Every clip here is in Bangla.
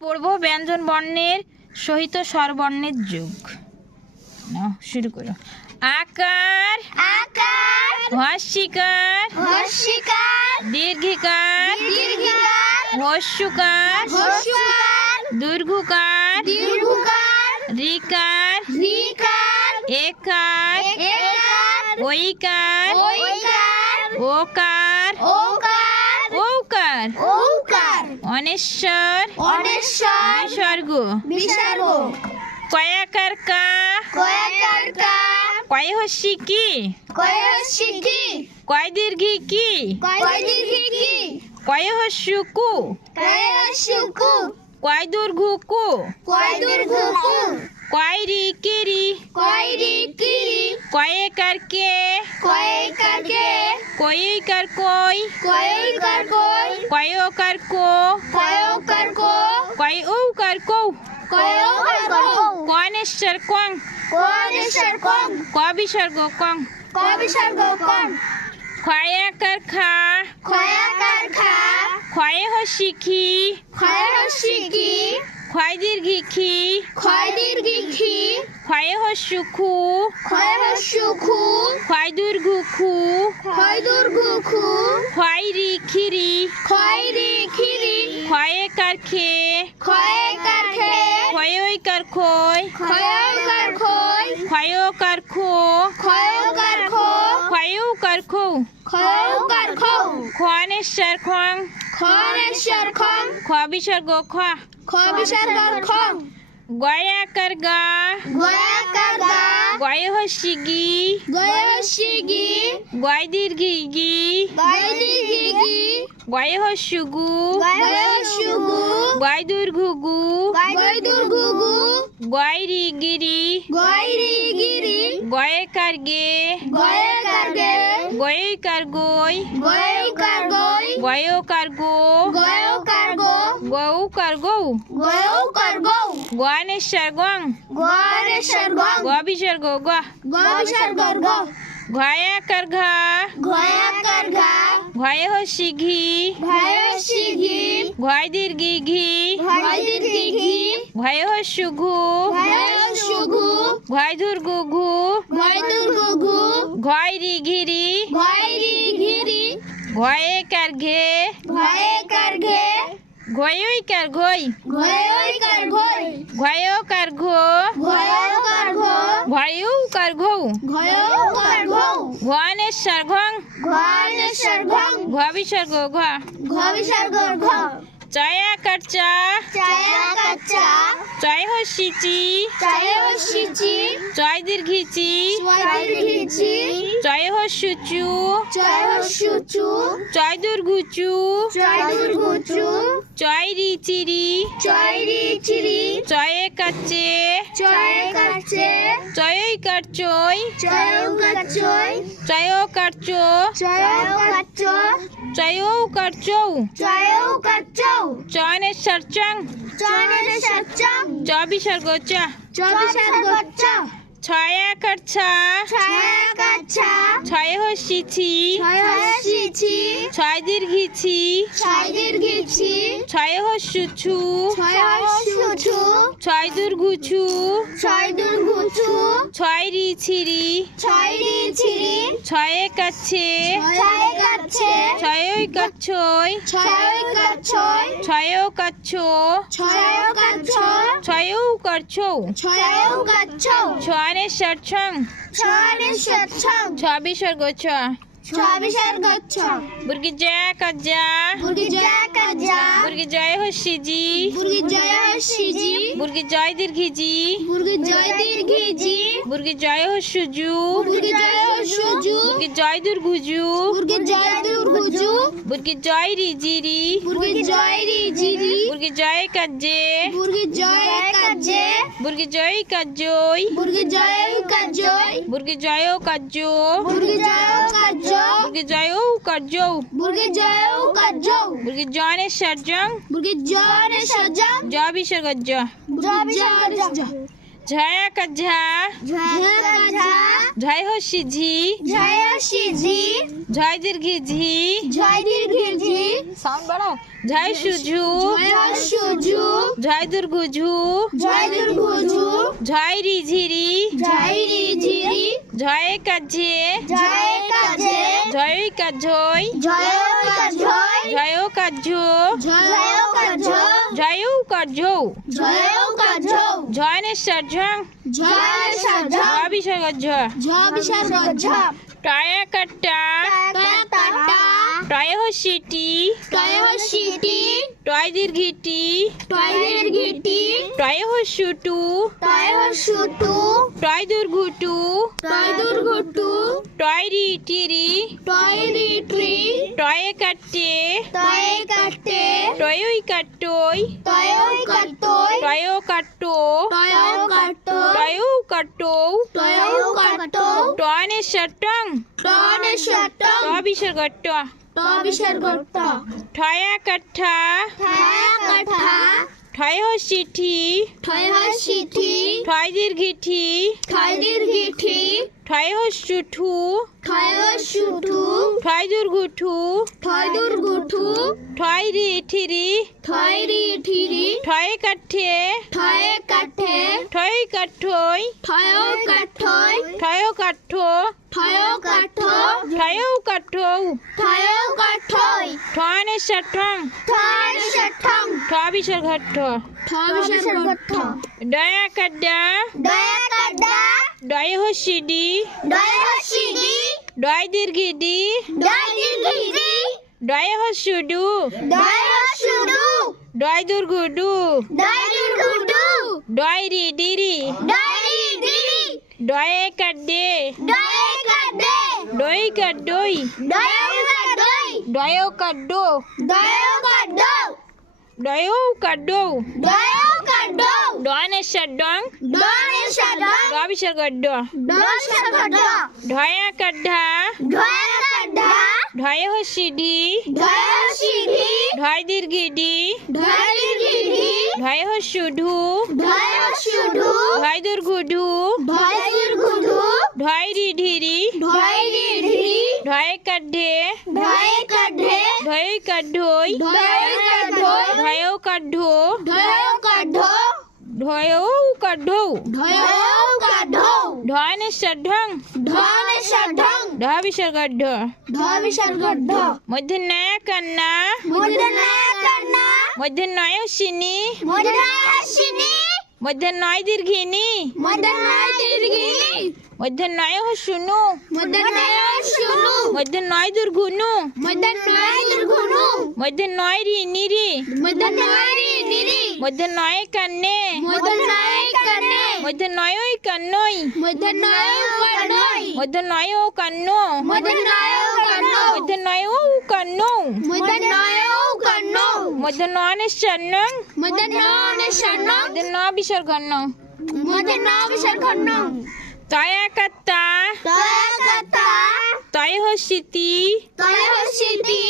পড়ব ব্যঞ্জন বর্ণের সহিত স্বরবর্ণের যুগ। শুরু করো। আকার আকার হস্যিকার হর্ষিকার দীর্ঘিকার দীর্ঘিকার হস্যুকার হর্ষকার দীর্ঘকার দীর্ঘকার রিকার রিকার একার একার ঐকার ঐকার ওকার ওকার অনেশ্বর। অনেশ্বর। বিসর্গ বিসর্গ কয়াকার কা কয়াকার কা কয় হস্যি কি কয়সি কি কয় দীর্ঘি কি কয়দীর্ঘি কি কয় হস্যু কু কয়সি কু কয় দুর্ঘু কু কয়দীর্ঘ কু কয় রি কিরি কয়রি কিরি কয়েকার কে কয়কার কে কয়ইকার কই কয়কার কই কয়কার কো কয়কার কো কয় ঔকার কৌ কয়কার কো কনেশ্বর কং কয়নেশ্বর কম ক বিসর্গ কং কবিসর্গ কম ক্ষয়াকার খা কয়াকার খা ক্ষয়ে হস্যি খি কয়সি কি ক্ষয় দীর্ঘি খি কয়দীর্ঘি কি ক্ষয়ে হস্যু খু কয়সু খু। ক্ষয় দুর্ঘু খু। কয়দুর্ঘ খু। ক্ষয় রি খিরি কয়রি খিরি ক্ষয়েকার খে? কয়কার খে? ক্ষয়ইকার খই কয়কার খই ক্ষয়কার খো? কয়কার খো? ক্ষয়ৌকার খৌ? কয়কার খো? খনেশ্বর খং কয়নেশ্বর খম খ বিসর্গ খ কবিসর্গ খম। গয়াকার গা গয়াকার গা গয় হস্যি গি গয়সি গি গয় দীর্ঘি গি গয়দীর্ঘি গি গয় হস্যু গু গয়সু গয় দুর্ঘু গু গয়দুর্ঘ গু গয় রি গিরি গয়রি গিরি গয়কার গে গয়কার গে গয়ইকার গই গৌ গয়কার গৌ গনেশ্বর গং। গয়নেশ্বর গং। গ বিসর্গ গ গবিসর্গ গ। ঘয়াকার ঘা। গয়াকার ঘা। ঘয়ে হস্যি ঘি। গয়সি ঘি। ঘয় দীর্ঘি ঘি। ঘয়ে হস্যু ঘু। ঘয় দুর্ঘু ঘু। গয়দুর্ঘ ঘু। ঘয় রি ঘিরি গয়রি ঘিরি ঘয়েকার ঘে গয়কার ঘে। ঘই। গয়কার ঘই। ঘয়কার ঘো। গয়কার ঘো। ঘয়ৌকার ঘৌ গয়কার ঘৌ। ঘনেশ্বর ঘং। ঘনেশ্বর ঘং ঘ ঘ গবিসর্গ ঘ চয়া হস্যি চি চয় দীর্ঘি চি চয়দীর্ঘি শিচি। জয় দীর্ঘিচি। জয় দীর্ঘিচি। জয় হো সুচু। জয় হো চু জয় দুর্গুচু। জয় দুর্গুচু। জয় রিচিরি। জয় রিচিরি। জয় চয়ইকার চই চয়কার চই চয়কার চয়ও চয়কার চো চয়ৌকার চৌ চয়কার চৌ চয়নেশ্বর চং চয়নেশ্বর চং চ বিসর্গ চ চবিসর্গ চ ছয়াকার ছা ছায়াকার ছা ছয় হস্যি হসিছি। ছয়সি ছি ছয় দীর্ঘিছি। ছয়দীর্ঘি ছি ছয় হস্যু ছু ছয়সু ছয় দুর্ঘু ছু ছয়দুর্ঘ ছয় রি ঘুছু ছয় ছিরি ছয়েকার ছে ছয়কার ছে ছয়ইকার ছই ছয়কার ছয় কাছে। ছো ছয়কার ছয়ও ছয়ৌকার ছয়ও ছয়কার ছয় ছয়নেশ্বর ছং ছ বিসর্গ ছ बुर्गी जय कज्जा बुर्गी जय कज्जा बुर्गी जय होशी जी बुर्गी जय होशी जी बुर्गी जय दीर्घी जी बुर्गी जय दीर्घी जी बुर्गी जय होशुजू बुर्गी जय होशुजू बुर्गी जय दुर्गुजू बुर्गी जय दुर्गुजू बुर्गी जय रिजीरी बुर्गी जय रिजीरी জিরি বুর্গি জয় রি জিরি বুর্গি জয় কার জে বুর্গি জয় কার জে বুর্গি জয় কার জয় বুর্গি জয় কার জয় বুর্গি জয় কার জো বুর্গি জয় কার জ বুর্গি জয় কার জৌ বুর্গি জয় কার জৌ বুর্গি জনেশ্বর জং জয় সজং জ বিসর্গ জ জবিসর্গ জ ঝয়া কার ঝা ঝয়া কার ঝা ঝয় হস্যি ঝি ঝয়া দীর্ঘি ঝি ঝয় দীর্ঘ ঝি সাউন্ড বাড়াও ঝয় সুঝু ঝয়া সুজু ঝয় দুর্গু ঝু ঝয় দুর্ঘ ঝু ঝয় রি ঝিরি ঝয় রি ঝিরি ঝয়ে কাজে ঝয় কাজে ঝয় জয় ঝয় কাজ ঝয় ঝয় কাজো ঝয় কাজ ঝয় কাজো ঝয় কাজ ঝয় নে সরঝং ঝয় সাজ ঝবি সরগজ ঝ বিশাল গজ টায়া কাটা টয় হসিটি। টয় সিটি টয় দীর্ঘিটি। টয়ের গিটি টয় হসুটু। টয় সুটু টয় দুর্ঘুটু। টয় দুর্ঘটু। টয় রি টিরি টয় রিট্রি। টয়ে কাটে টয় কাটে টয়ই কাটই টয় কাটই টয় কাটো টয় কাটো টয়ও কাটো টয় কাটো টয়নে সটং টনে শটং টবি সরগট টবিশের গট্ট ঠয়া কাঠা ঠায়া কাঠা ঠয় হসিঠি ঠয় সিটি ঠয় দীর্ঘিঠি ঠয় দীর্ঘিঠি ঠয় হসুঠু ঠয় সুটু ঠয় দুর্ঘুঠু ঠয় দুর্গুঠু ঠয় রি ঠিরি ঠয় রিঠিরি ঠয় কাঠে ঠয় কাঠে ঠয় কাঠই ঠয় কাঠয় ঠয় কাঠো ঠয় কাঠ ঠয়ও কাঠৌ ঠয় কাঠয় ঠনে সঠং ঠয় শঠং ঠবি সরঘট ঠবিশের গট্ট ডয়া কাডা দয়া কাডা ডয় হসিডি। দয়া সিডি ডয় দীর্ঘিডি দয়া দীর্ঘিরি ডয় হসুডু। দয়া সুডু ডয় দুর্গুডু। দয়া দুর্গুডু। ডয় রি ডিরি দয়া দিরি ডয়ে কাডে দয়া কাডে ডই কাডই দয়া কাডই ডয়ও কাডো দয়া কাডো ডয়ও কাডো দয়া কাডো ডনে সডং দয়া সাডা ডবি সরঘট দয়া সাডা ঢয়া কাডা দয়া কাডা ঢয় হসিডি দয়া সিডি ঢয় দীর্ঘিডি দয়া দিরি ঢয় হসুডু দয়া সুডু ঢয় দুর্গুডু দয়া দুর্গুডু ঢয় রি ঢিরি দয়া দিরি ঢয় কাডে দয়া কাডে ঢয় কাডই দয়া কাডই ঢয়ও কাডো দয়া কাডো ঢয়ও কাডো দয়া কাডো ঢয়নে সডং ধনে সাডং ঢবি সরঘট ধবিশার গড্ড মধ্যে নয়া কান্না মধ্যে না কান্না মধ্যে নয় সিনি মধ্যে না হাসিনি মধ্যে নয় দীর্ঘিনী মধ্যে না দির্গি মধ্যে নয় শুনু মধ্যে না শুনু মধ্যে নয় দুর্গুনু মধ্যে না দুর্গুনু মধ্যে নয় রি নিরি মধ্যে না রি নিরি মধ্যে নয় কান্নে মধ্যে না কানে মধ্যে নয়ই কান্নই মধ্যে না কানই মধ্যে নয়ও কান্নো মধ্যে না কানো মধ্যে নয়ও কান্নো মধ্যে না কানো মধ্যে ননে সন্নং মধ্যে না শানো মধ্যে ন বিসর্গন্ন মধ্যে না বিশাল খন্ন তয়া কাত্তা দয়া কথা তয় হসিতি তয় হসিতি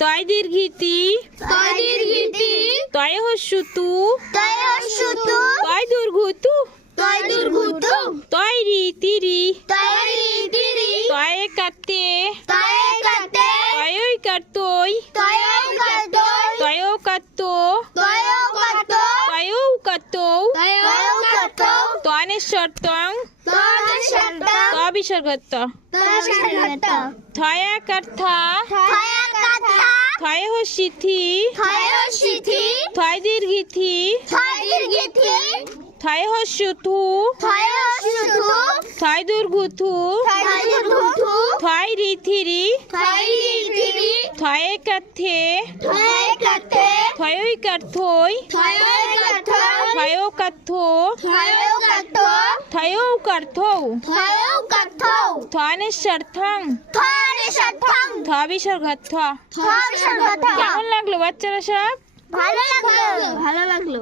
তয় দীর্ঘিতি তয় দীর্ঘিতি তয় হসুতু তয় হসুতু তয় দুর্গুতু তয় দুর্গুতু তয় রীতিরি তয় রিদিরি তয় কাতে তয় কাতে কাতই। তয় কাতো। তয় তবিসর্গত থয়া কার্থা। থয় হসিথি তয় হসিতি থয় দীর্ঘিথি। তয় দীর্ঘিতি থয় হসুতু থয় দুর্গুথু তয় দুর্গুতু থয় রীথিরি তয় রিদিরি থয়ে কাথে তয় কাতে থয়ই কার্থই তয় কাতই থয়ও কাথো তয় কাতো থয়ও কার্থৌ তয় কাতো থনে সর্থং তয় শঠং থবিসর্গত তয় শব্দ কেমন লাগল বাচ্চারা সব? ভালো লাগল। ভালো লাগল।